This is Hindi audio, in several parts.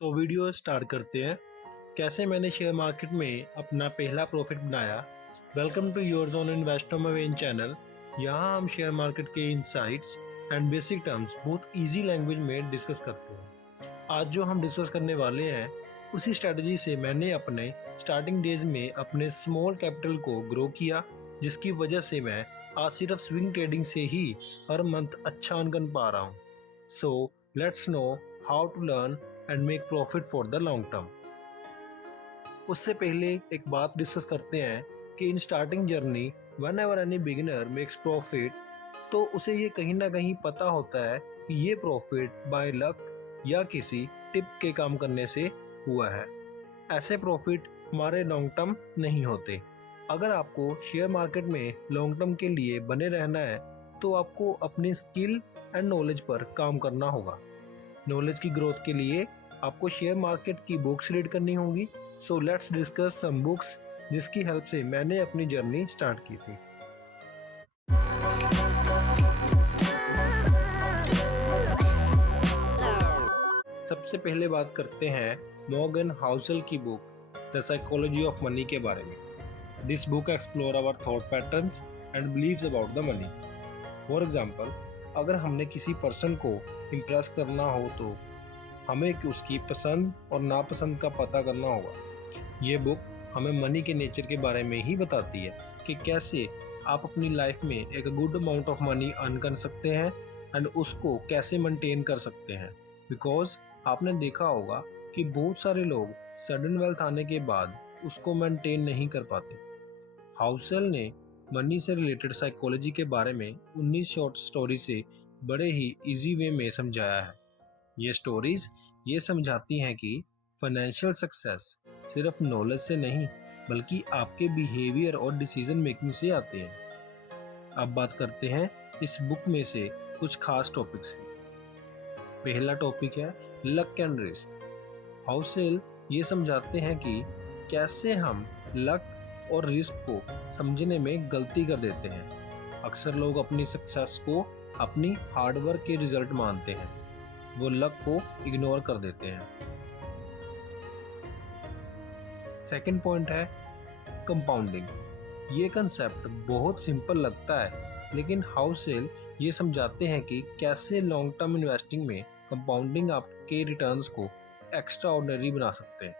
तो वीडियो स्टार्ट करते हैं। कैसे मैंने शेयर मार्केट में अपना पहला प्रॉफिट बनाया। Welcome to your zone investor main channel. यहाँ हम शेयर मार्केट के इनसाइट्स एंड बेसिक टर्म्स बहुत इजी लैंग्वेज में डिस्कस करते हैं। आज जो हम डिस्कस करने वाले हैं उसी स्ट्रेटजी से मैंने अपने स्टार्टिंग डेज में अपने स्मॉल कैपिटल को ग्रो किया, जिसकी वजह से मैं आज सिर्फ स्विंग ट्रेडिंग से ही हर मंथ अच्छा अर्न कर पा रहा हूँ। So let's know how to learn and make profit for the long term. उससे पहले एक बात डिस्कस करते हैं कि in starting journey whenever any beginner makes profit, तो उसे ये कहीं ना कहीं पता होता है कि ये प्रॉफिट बाय लक या किसी टिप के काम करने से हुआ है। ऐसे प्रॉफिट हमारे लॉन्ग टर्म नहीं होते। अगर आपको शेयर मार्केट में लॉन्ग टर्म के लिए बने रहना है तो आपको अपनी स्किल एंड नॉलेज पर काम करना होगा। नॉलेज की ग्रोथ के लिए आपको शेयर मार्केट की बुक्स रीड करनी होगी। So let's discuss some books जिसकी हेल्प से मैंने अपनी जर्नी स्टार्ट की थी। सबसे पहले बात करते हैं मॉर्गन हाउसल की book the psychology of money के बारे में। This book explore our thought patterns and beliefs about the money. For example, अगर हमने किसी पर्सन को इम्प्रेस करना हो तो हमें उसकी पसंद और नापसंद का पता करना होगा। ये बुक हमें मनी के नेचर के बारे में ही बताती है कि कैसे आप अपनी लाइफ में एक good amount of money earn कर सकते हैं एंड उसको कैसे मेंटेन कर सकते हैं। बिकॉज आपने देखा होगा कि बहुत सारे लोग सडन वेल्थ आने के बाद उसको मेंटेन नहीं कर पाते। हाउसेल ने मनी से रिलेटेड साइकोलॉजी के बारे में 19 शॉर्ट स्टोरी से बड़े ही इजी वे में समझाया है। ये स्टोरीज ये समझाती हैं कि फाइनेंशियल सक्सेस सिर्फ नॉलेज से नहीं बल्कि आपके बिहेवियर और डिसीजन मेकिंग से आते हैं। अब बात करते हैं इस बुक में से कुछ खास टॉपिक्स की। पहला टॉपिक है लक एंड रिस्क। हाउसेल ये समझाते हैं कि कैसे हम लक और रिस्क को समझने में गलती कर देते हैं। अक्सर लोग अपनी सक्सेस को अपनी हार्डवर्क के रिजल्ट मानते हैं, वो लक को इग्नोर कर देते हैं। सेकंड पॉइंट है कंपाउंडिंग। ये कंसेप्ट बहुत सिंपल लगता है, लेकिन हाउसेल ये समझाते हैं कि कैसे लॉन्ग टर्म इन्वेस्टिंग में कंपाउंडिंग आपके रिटर्न्स को एक्स्ट्रा ऑर्डिनरी बना सकते हैं।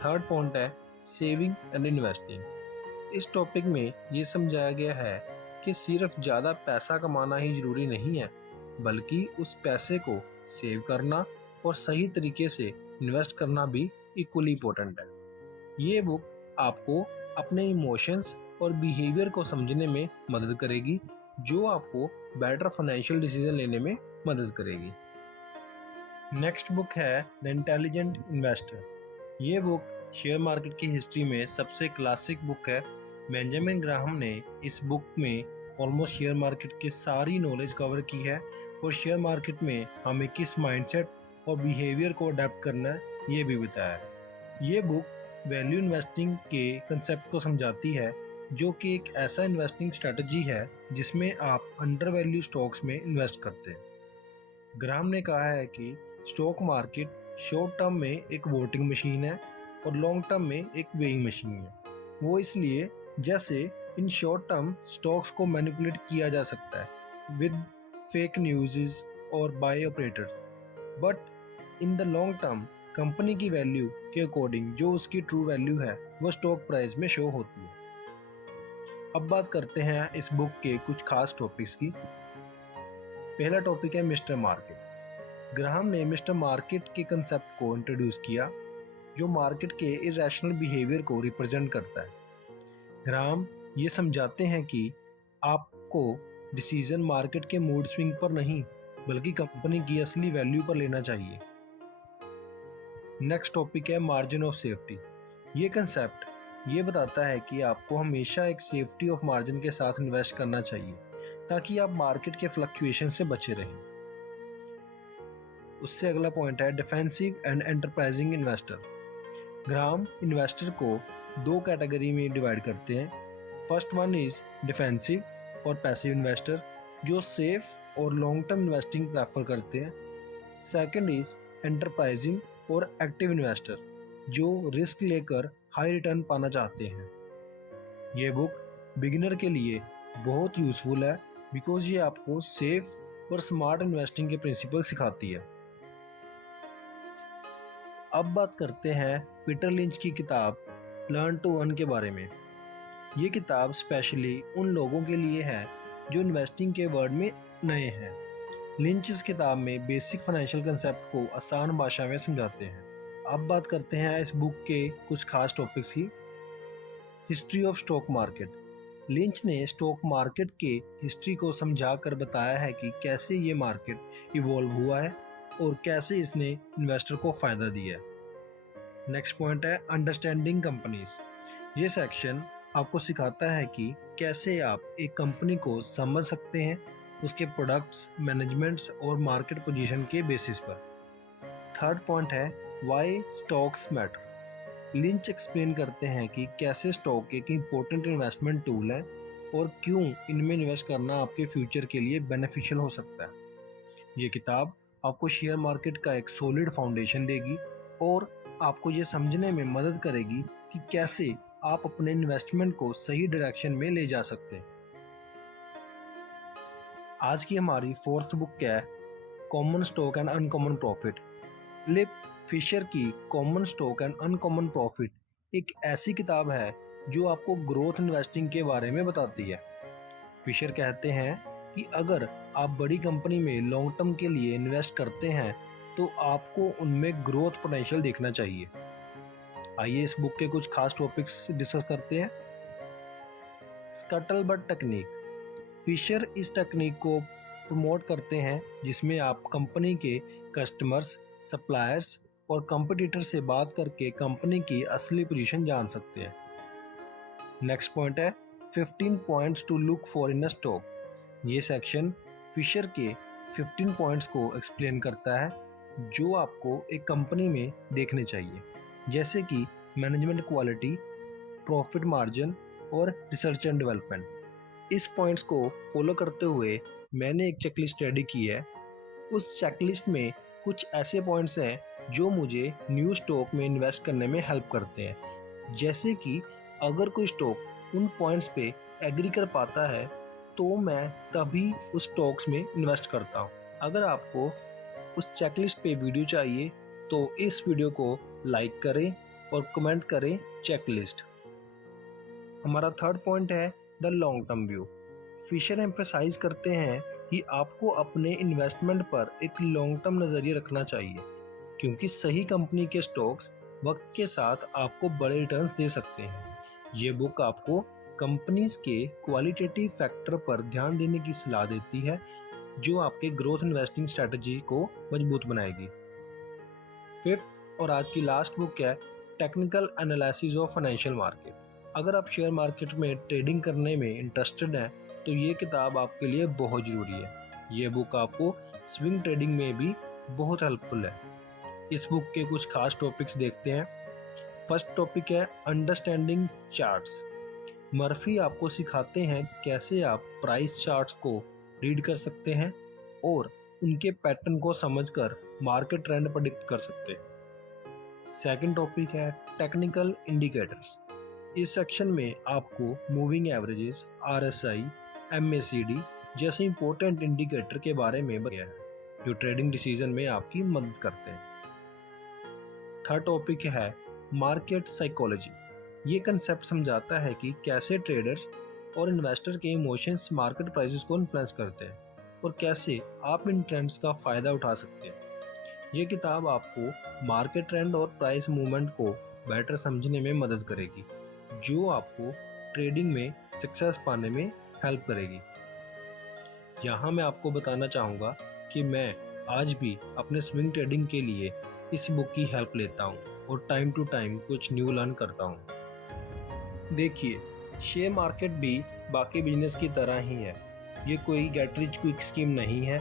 थर्ड पॉइंट है सेविंग एंड इन्वेस्टिंग। इस टॉपिक में ये समझाया गया है कि सिर्फ ज़्यादा पैसा कमाना ही जरूरी नहीं है, बल्कि उस पैसे को सेव करना और सही तरीके से इन्वेस्ट करना भी इक्वली इम्पोर्टेंट है। ये बुक आपको अपने इमोशंस और बिहेवियर को समझने में मदद करेगी, जो आपको बेटर फाइनेंशियल डिसीजन लेने में मदद करेगी। नेक्स्ट बुक है द इंटेलिजेंट इन्वेस्टर। ये बुक शेयर मार्केट की हिस्ट्री में सबसे क्लासिक बुक है। बेंजामिन ग्राहम ने इस बुक में ऑलमोस्ट शेयर मार्केट की सारी नॉलेज कवर की है और शेयर मार्केट में हमें किस माइंडसेट और बिहेवियर को अडेप्ट करना है ये भी बताया है। ये बुक वैल्यू इन्वेस्टिंग के कंसेप्ट को समझाती है, जो कि एक ऐसा इन्वेस्टिंग स्ट्रेटजी है जिसमें आप अंडर वैल्यू स्टॉक्स में इन्वेस्ट करते हैं। ग्राहम ने कहा है कि स्टॉक मार्केट शॉर्ट टर्म में एक वोटिंग मशीन है और लॉन्ग टर्म में एक वेइंग मशीन है। वो इसलिए जैसे इन शॉर्ट टर्म स्टॉक्स को मैनिपुलेट किया जा सकता है विद फेक न्यूज़ और by operator, but in the long term company की वैल्यू के अकॉर्डिंग जो उसकी ट्रू वैल्यू है वो स्टॉक प्राइस में शो होती है। अब बात करते हैं इस बुक के कुछ खास टॉपिक्स की। पहला टॉपिक है मिस्टर मार्केट। ग्राहम ने मिस्टर मार्केट के कंसेप्ट को इंट्रोड्यूस किया, जो मार्केट के इरेशनल बिहेवियर को रिप्रेजेंट करता है। ग्राहम ये समझाते हैं कि आपको डिसीजन मार्केट के मूड स्विंग पर नहीं बल्कि कंपनी की असली वैल्यू पर लेना चाहिए। नेक्स्ट टॉपिक है मार्जिन ऑफ सेफ्टी। ये कंसेप्ट ये बताता है कि आपको हमेशा एक सेफ्टी ऑफ मार्जिन के साथ इन्वेस्ट करना चाहिए ताकि आप मार्केट के फ्लक्चुएशन से बचे रहें। उससे अगला पॉइंट है defensive and enterprising investor. Graham investor को दो कैटेगरी में डिवाइड करते हैं। फर्स्ट वन इज डिफेंसिव और पैसिव इन्वेस्टर, जो सेफ और लॉन्ग टर्म इन्वेस्टिंग प्रेफर करते हैं। सेकंड इज एंटरप्राइजिंग और एक्टिव इन्वेस्टर जो रिस्क लेकर हाई रिटर्न पाना चाहते हैं। ये बुक बिगिनर के लिए बहुत यूज़फुल है बिकॉज ये आपको सेफ और स्मार्ट इन्वेस्टिंग के प्रिंसिपल सिखाती है। अब बात करते हैं पीटर लिंच की किताब लर्न टू अर्न के बारे में। ये किताब स्पेशली उन लोगों के लिए है जो इन्वेस्टिंग के वर्ल्ड में नए हैं। लिंच इस किताब में बेसिक फाइनेंशियल कंसेप्ट को आसान भाषा में समझाते हैं। अब बात करते हैं इस बुक के कुछ खास टॉपिक्स की। History of stock market. Lynch ने स्टॉक मार्केट के हिस्ट्री को समझाकर बताया है कि कैसे ये मार्केट इवॉल्व हुआ है और कैसे इसने इन्वेस्टर को फ़ायदा दिया है। नेक्स्ट पॉइंट है अंडरस्टैंडिंग कंपनीज। ये सेक्शन आपको सिखाता है कि कैसे आप एक कंपनी को समझ सकते हैं उसके प्रोडक्ट्स, मैनेजमेंट्स और मार्केट पोजीशन के बेसिस पर। थर्ड पॉइंट है why stocks matter. Lynch explain करते हैं कि कैसे स्टॉक एक इम्पोर्टेंट इन्वेस्टमेंट टूल है और क्यों इनमें इन्वेस्ट करना आपके फ्यूचर के लिए बेनिफिशियल हो सकता है। ये किताब आपको शेयर मार्केट का एक सॉलिड फाउंडेशन देगी और आपको ये समझने में मदद करेगी कि कैसे आप अपने इन्वेस्टमेंट को सही डायरेक्शन में ले जा सकते हैं। आज की हमारी फोर्थ बुक क्या है? Common stock and uncommon profit. Philip Fisher की common stock and uncommon profit एक ऐसी किताब है जो आपको ग्रोथ इन्वेस्टिंग के बारे में बताती है। फिशर कहते हैं कि अगर आप बड़ी कंपनी में लॉन्ग टर्म के लिए इन्वेस्ट करते हैं तो आपको उनमें ग्रोथ पोटेंशियल देखना चाहिए। आइए इस बुक के कुछ खास टॉपिक्स डिस्कस करते हैं। Scuttlebutt technique. फिशर इस टेक्निक को प्रमोट करते हैं जिसमें आप कंपनी के कस्टमर्स, सप्लायर्स और कंपटीटर से बात करके कंपनी की असली पोजीशन जान सकते हैं। नेक्स्ट पॉइंट है 15 points to look for in a stock. ये सेक्शन फिशर के 15 पॉइंट्स को एक्सप्लेन करता है जो आपको एक कंपनी में देखने चाहिए, जैसे कि मैनेजमेंट क्वालिटी, प्रॉफिट मार्जिन और रिसर्च एंड डेवलपमेंट। इस पॉइंट्स को फॉलो करते हुए मैंने एक चेकलिस्ट रेडी की है। उस चेकलिस्ट में कुछ ऐसे पॉइंट्स हैं जो मुझे न्यू स्टॉक में इन्वेस्ट करने में हेल्प करते हैं, जैसे कि अगर कोई स्टॉक उन पॉइंट्स पे एग्री कर पाता है तो मैं तभी उस स्टॉक्स में इन्वेस्ट करता हूँ। अगर आपको उस चेकलिस्ट पे वीडियो चाहिए तो इस वीडियो को लाइक करें और कमेंट करें चेकलिस्ट। हमारा थर्ड पॉइंट है the long term view. Fisher emphasize करते हैं कि आपको अपने इन्वेस्टमेंट पर एक लॉन्ग टर्म नज़रिया रखना चाहिए क्योंकि सही कंपनी के स्टॉक्स वक्त के साथ आपको बड़े रिटर्न्स दे सकते हैं। ये बुक आपको कंपनीज के क्वालिटेटिव फैक्टर पर ध्यान देने की सलाह देती है जो आपके ग्रोथ इन्वेस्टिंग स्ट्रेटजी को मजबूत बनाएगी। फिफ्थ और आज की लास्ट बुक है technical analysis of financial market. अगर आप शेयर मार्केट में ट्रेडिंग करने में इंटरेस्टेड हैं तो ये किताब आपके लिए बहुत ज़रूरी है। ये बुक आपको स्विंग ट्रेडिंग में भी बहुत हेल्पफुल है। इस बुक के कुछ खास टॉपिक्स देखते हैं। फर्स्ट टॉपिक है अंडरस्टैंडिंग चार्ट्स। मर्फी आपको सिखाते हैं कैसे आप प्राइस चार्ट्स को रीड कर सकते हैं और उनके पैटर्न को समझकर मार्केट ट्रेंड प्रेडिक्ट कर सकते हैं। सेकंड टॉपिक है टेक्निकल इंडिकेटर्स। इस सेक्शन में आपको मूविंग एवरेजेस, RSI, MACD जैसे इंपॉर्टेंट इंडिकेटर के बारे में बताया है जो ट्रेडिंग डिसीजन में आपकी मदद करते हैं। थर्ड टॉपिक है मार्केट साइकोलॉजी। ये कंसेप्ट समझाता है कि कैसे ट्रेडर्स और इन्वेस्टर के इमोशंस मार्केट प्राइसेस को इन्फ्लुएंस करते हैं और कैसे आप इन ट्रेंड्स का फ़ायदा उठा सकते हैं। ये किताब आपको मार्केट ट्रेंड और प्राइस मूवमेंट को बेटर समझने में मदद करेगी जो आपको ट्रेडिंग में सक्सेस पाने में हेल्प करेगी। यहाँ मैं आपको बताना चाहूँगा कि मैं आज भी अपने स्विंग ट्रेडिंग के लिए इस बुक की हेल्प लेता हूँ और टाइम टू टाइम कुछ न्यू लर्न करता हूँ। देखिए, शेयर मार्केट भी बाकी बिजनेस की तरह ही है। ये कोई गेट रिच क्विक स्कीम नहीं है।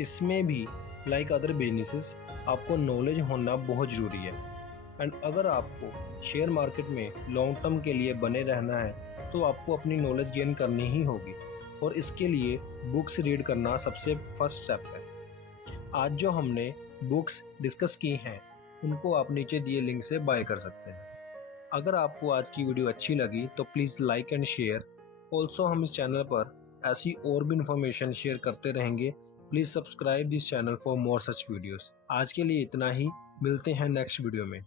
इसमें भी लाइक अदर बिजनेसेस आपको नॉलेज होना बहुत ज़रूरी है। एंड अगर आपको शेयर मार्केट में लॉन्ग टर्म के लिए बने रहना है तो आपको अपनी नॉलेज गेन करनी ही होगी और इसके लिए बुक्स रीड करना सबसे फर्स्ट स्टेप है। आज जो हमने बुक्स डिस्कस की हैं उनको आप नीचे दिए लिंक से बाय कर सकते हैं। अगर आपको आज की वीडियो अच्छी लगी तो please like and share. Also हम इस चैनल पर ऐसी और भी इन्फॉर्मेशन शेयर करते रहेंगे। Please subscribe this channel for more such videos. आज के लिए इतना ही, मिलते हैं नेक्स्ट वीडियो में।